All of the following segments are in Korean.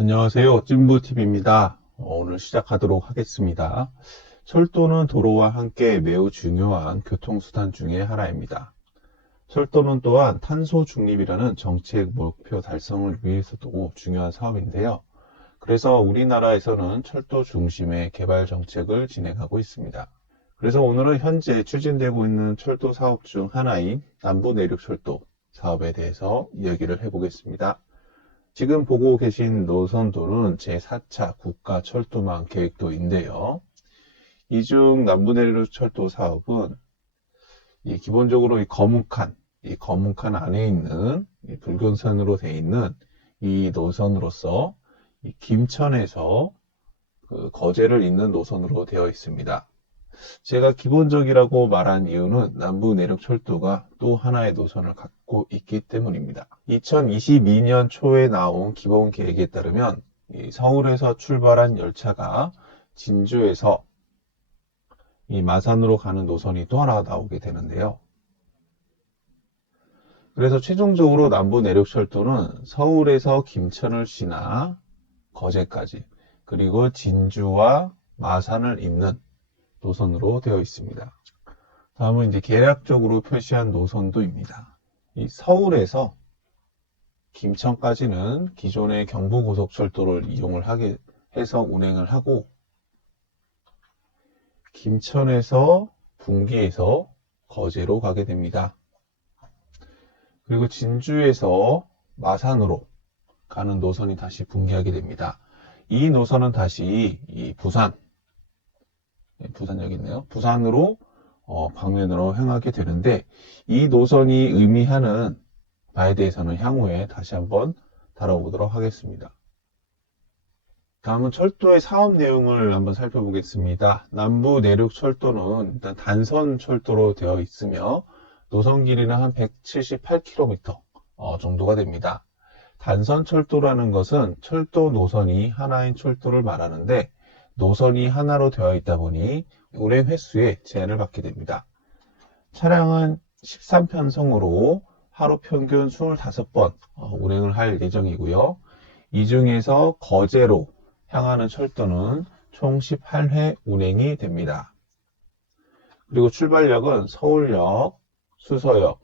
안녕하세요. 찐부TV입니다. 오늘 시작하도록 하겠습니다. 철도는 도로와 함께 매우 중요한 교통수단 중에 하나입니다. 철도는 또한 탄소 중립이라는 정책 목표 달성을 위해서도 중요한 사업인데요. 그래서 우리나라에서는 철도 중심의 개발 정책을 진행하고 있습니다. 그래서 오늘은 현재 추진되고 있는 철도 사업 중 하나인 남부내륙철도 사업에 대해서 이야기를 해보겠습니다. 지금 보고 계신 노선도는 제4차 국가철도망 계획도인데요. 이 중 남부내륙철도 사업은 기본적으로 이 검은 칸 안에 있는 붉은 선으로 되어 있는 이 노선으로서 김천에서 거제를 잇는 노선으로 되어 있습니다. 제가 기본적이라고 말한 이유는 남부내륙철도가 또 하나의 노선을 갖고 있기 때문입니다. 2022년 초에 나온 기본 계획에 따르면 서울에서 출발한 열차가 진주에서 이 마산으로 가는 노선이 또 하나 나오게 되는데요. 그래서 최종적으로 남부내륙철도는 서울에서 김천을 지나 거제까지, 그리고 진주와 마산을 잇는 노선으로 되어 있습니다. 다음은 이제 계략적으로 표시한 노선도입니다. 이 서울에서 김천까지는 기존의 경부고속철도를 이용을 하게 해서 운행을 하고, 김천에서 분기에서 거제로 가게 됩니다. 그리고 진주에서 마산으로 가는 노선이 다시 분기하게 됩니다. 이 노선은 다시 이 부산역이 있네요. 부산으로 방면으로 향하게 되는데, 이 노선이 의미하는 바에 대해서는 향후에 다시 한번 다뤄보도록 하겠습니다. 다음은 철도의 사업 내용을 한번 살펴보겠습니다. 남부 내륙 철도는 일단 단선 철도로 되어 있으며 노선 길이는 한 178km 정도가 됩니다. 단선 철도라는 것은 철도 노선이 하나인 철도를 말하는데, 노선이 하나로 되어 있다 보니 운행 횟수에 제한을 받게 됩니다. 차량은 13편성으로 하루 평균 25번 운행을 할 예정이고요. 이 중에서 거제로 향하는 철도는 총 18회 운행이 됩니다. 그리고 출발역은 서울역, 수서역,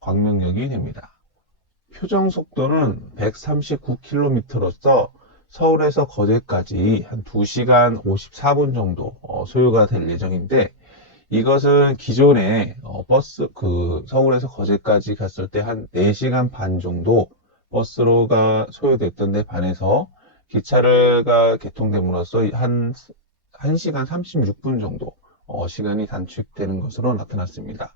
광명역이 됩니다. 표정 속도는 139km로서 서울에서 거제까지 한 2시간 54분 정도 소요가 될 예정인데, 이것은 기존에 서울에서 거제까지 갔을 때 한 4시간 반 정도 버스로가 소요됐던 데 반해서 기차가 개통됨으로써 한 1시간 36분 정도 시간이 단축되는 것으로 나타났습니다.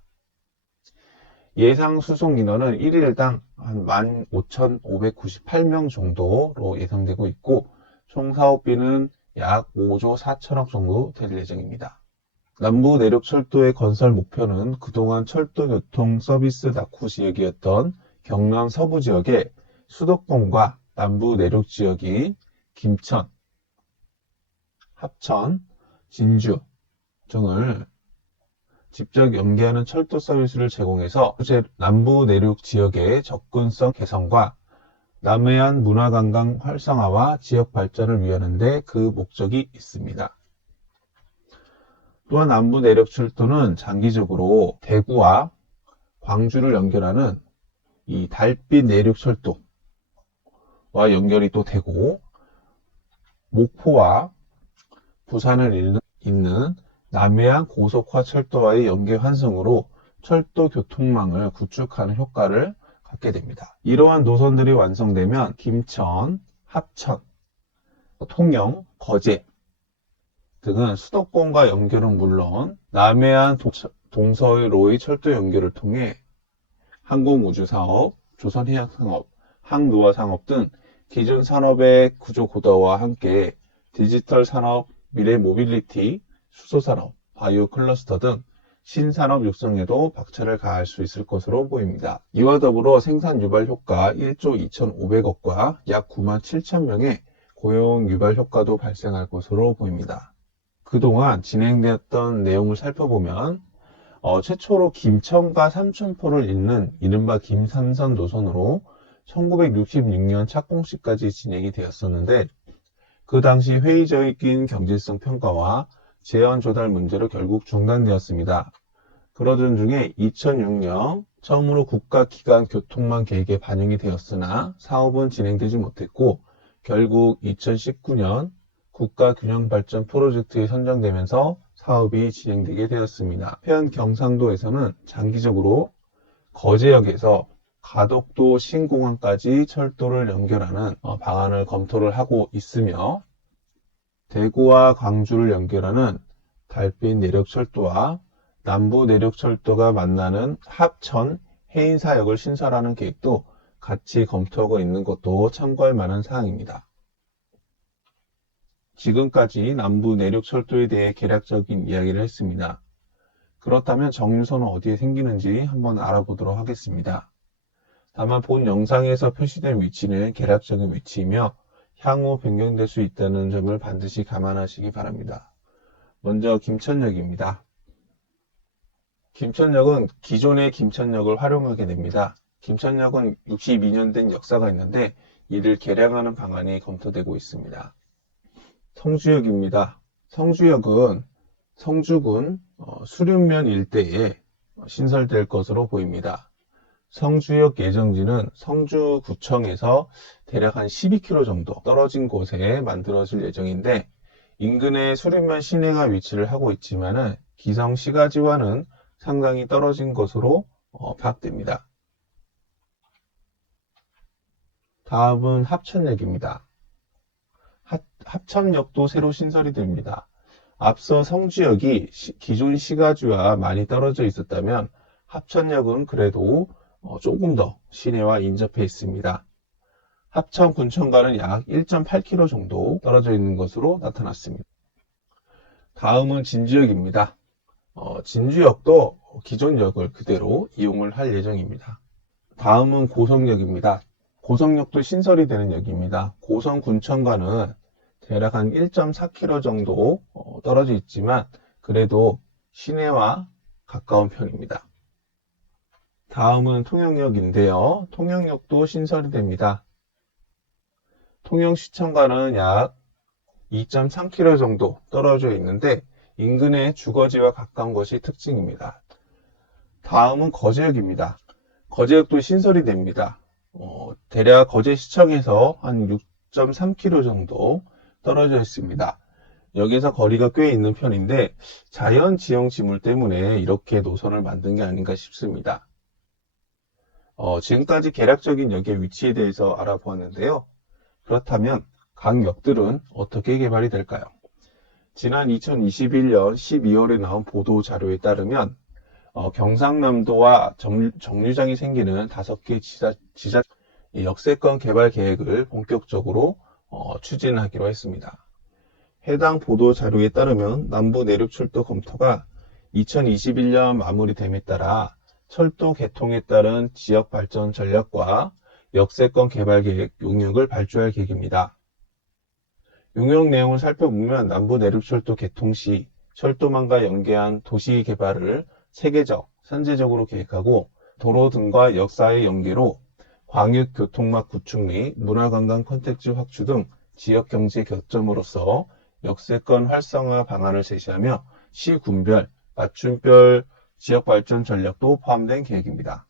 예상 수송 인원은 1일당 한 15,598명 정도로 예상되고 있고, 총 사업비는 약 5조 4천억 정도 될 예정입니다. 남부 내륙철도의 건설 목표는 그동안 철도교통 서비스 낙후 지역이었던 경남 서부 지역의 수도권과 남부 내륙 지역인 김천, 합천, 진주 등을 직접 연계하는 철도 서비스를 제공해서 남부 내륙 지역의 접근성 개선과 남해안 문화관광 활성화와 지역 발전을 위하는 데 그 목적이 있습니다. 또한 남부 내륙 철도는 장기적으로 대구와 광주를 연결하는 이 달빛 내륙 철도와 연결이 또 되고, 목포와 부산을 잇는 남해안 고속화 철도와의 연계 환승으로 철도 교통망을 구축하는 효과를 갖게 됩니다. 이러한 노선들이 완성되면 김천, 합천, 통영, 거제 등은 수도권과 연결은 물론 남해안 동서로의 철도 연결을 통해 항공우주사업, 조선해양상업, 항노화상업 등 기존 산업의 구조 고도화와 함께 디지털 산업, 미래 모빌리티, 수소산업, 바이오 클러스터 등 신산업 육성에도 박차를 가할 수 있을 것으로 보입니다. 이와 더불어 생산 유발 효과 1조 2,500억과 약 9만 7천 명의 고용 유발 효과도 발생할 것으로 보입니다. 그동안 진행되었던 내용을 살펴보면 최초로 김천과 삼천포를 잇는 이른바 김삼선 노선으로 1966년 착공식까지 진행이 되었었는데 그 당시 회의적인 경제성 평가와 재원 조달 문제로 결국 중단되었습니다. 그러던 중에 2006년 처음으로 국가기관 교통망 계획에 반영이 되었으나 사업은 진행되지 못했고 결국 2019년 국가균형발전 프로젝트에 선정되면서 사업이 진행되게 되었습니다. 한편 경상도에서는 장기적으로 거제역에서 가덕도 신공항까지 철도를 연결하는 방안을 검토를 하고 있으며 대구와 광주를 연결하는 달빛 내륙철도와 남부 내륙철도가 만나는 합천 해인사역을 신설하는 계획도 같이 검토하고 있는 것도 참고할 만한 사항입니다. 지금까지 남부 내륙철도에 대해 개략적인 이야기를 했습니다. 그렇다면 정류소는 어디에 생기는지 한번 알아보도록 하겠습니다. 다만 본 영상에서 표시된 위치는 개략적인 위치이며 향후 변경될 수 있다는 점을 반드시 감안하시기 바랍니다. 먼저 김천역입니다. 김천역은 기존의 김천역을 활용하게 됩니다. 김천역은 62년 된 역사가 있는데 이를 개량하는 방안이 검토되고 있습니다. 성주역입니다. 성주역은 성주군 수륜면 일대에 신설될 것으로 보입니다. 성주역 예정지는 성주구청에서 대략 한 12km 정도 떨어진 곳에 만들어질 예정인데 인근의 수륜면 시내가 위치를 하고 있지만 기성시가지와는 상당히 떨어진 것으로 파악됩니다. 다음은 합천역입니다. 합천역도 새로 신설이 됩니다. 앞서 성주역이 기존 시가지와 많이 떨어져 있었다면 합천역은 그래도 조금 더 시내와 인접해 있습니다. 합천 군청과는 약 1.8km 정도 떨어져 있는 것으로 나타났습니다. 다음은 진주역입니다. 진주역도 기존 역을 그대로 이용을 할 예정입니다. 다음은 고성역입니다. 고성역도 신설이 되는 역입니다. 고성군청과는 대략 한 1.4km 정도 떨어져 있지만 그래도 시내와 가까운 편입니다. 다음은 통영역인데요. 통영역도 신설이 됩니다. 통영시청과는 약 2.3km 정도 떨어져 있는데 인근의 주거지와 가까운 것이 특징입니다. 다음은 거제역입니다. 거제역도 신설이 됩니다. 대략 거제시청에서 한 6.3km 정도 떨어져 있습니다. 여기서 거리가 꽤 있는 편인데 자연 지형 지물 때문에 이렇게 노선을 만든 게 아닌가 싶습니다. 지금까지 개략적인 역의 위치에 대해서 알아보았는데요. 그렇다면 각 역들은 어떻게 개발이 될까요? 지난 2021년 12월에 나온 보도 자료에 따르면 경상남도와 정류장이 생기는 5개 지자 역세권 개발 계획을 본격적으로 추진하기로 했습니다. 해당 보도 자료에 따르면 남부 내륙철도 검토가 2021년 마무리됨에 따라 철도 개통에 따른 지역 발전 전략과 역세권 개발 계획 용역을 발주할 계획입니다. 용역 내용을 살펴보면 남부 내륙철도 개통 시 철도망과 연계한 도시 개발을 체계적, 선제적으로 계획하고 도로 등과 역사의 연계로 광역 교통망 구축 및 문화관광 콘텐츠 확충 등 지역 경제 교점으로서 역세권 활성화 방안을 제시하며 시군별, 맞춤별 지역 발전 전략도 포함된 계획입니다.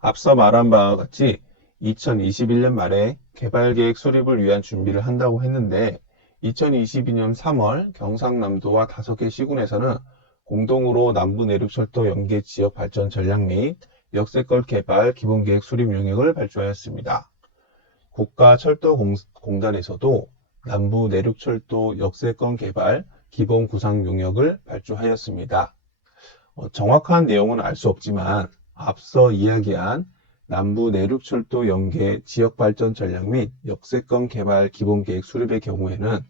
앞서 말한 바와 같이 2021년 말에 개발계획 수립을 위한 준비를 한다고 했는데 2022년 3월 경상남도와 5개 시군에서는 공동으로 남부 내륙철도 연계 지역 발전 전략 및 역세권 개발 기본계획 수립 용역을 발주하였습니다. 국가철도공단에서도 남부 내륙철도 역세권 개발 기본 구상 용역을 발주하였습니다. 정확한 내용은 알 수 없지만 앞서 이야기한 남부 내륙철도 연계 지역발전 전략 및 역세권 개발 기본계획 수립의 경우에는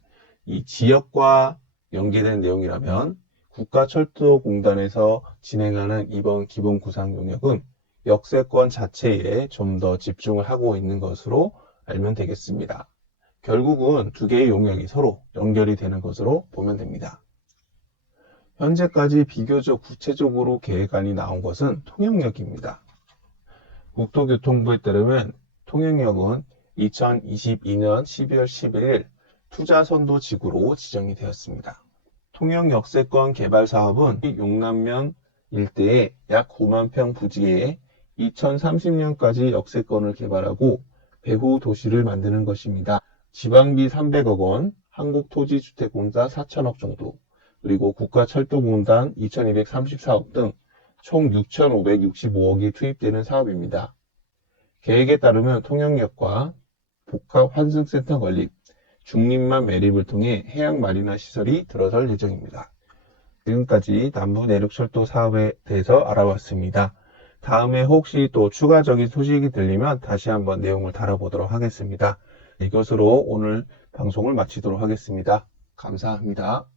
이 지역과 연계된 내용이라면 국가철도공단에서 진행하는 이번 기본 구상 용역은 역세권 자체에 좀 더 집중을 하고 있는 것으로 알면 되겠습니다. 결국은 두 개의 용역이 서로 연결이 되는 것으로 보면 됩니다. 현재까지 비교적 구체적으로 계획안이 나온 것은 통영역입니다. 국토교통부에 따르면 통영역은 2022년 12월 11일 투자선도지구로 지정이 되었습니다. 통영역세권 개발 사업은 용남면 일대에 약 9만 평 부지에 2030년까지 역세권을 개발하고 배후 도시를 만드는 것입니다. 지방비 300억 원, 한국토지주택공사 4천억 정도, 그리고 국가철도공단 2234억 등 총 6,565억이 투입되는 사업입니다. 계획에 따르면 통영역과 복합 환승센터 건립, 중립만 매립을 통해 해양 마리나 시설이 들어설 예정입니다. 지금까지 남부 내륙철도 사업에 대해서 알아봤습니다. 다음에 혹시 또 추가적인 소식이 들리면 다시 한번 내용을 다뤄보도록 하겠습니다. 이것으로 오늘 방송을 마치도록 하겠습니다. 감사합니다.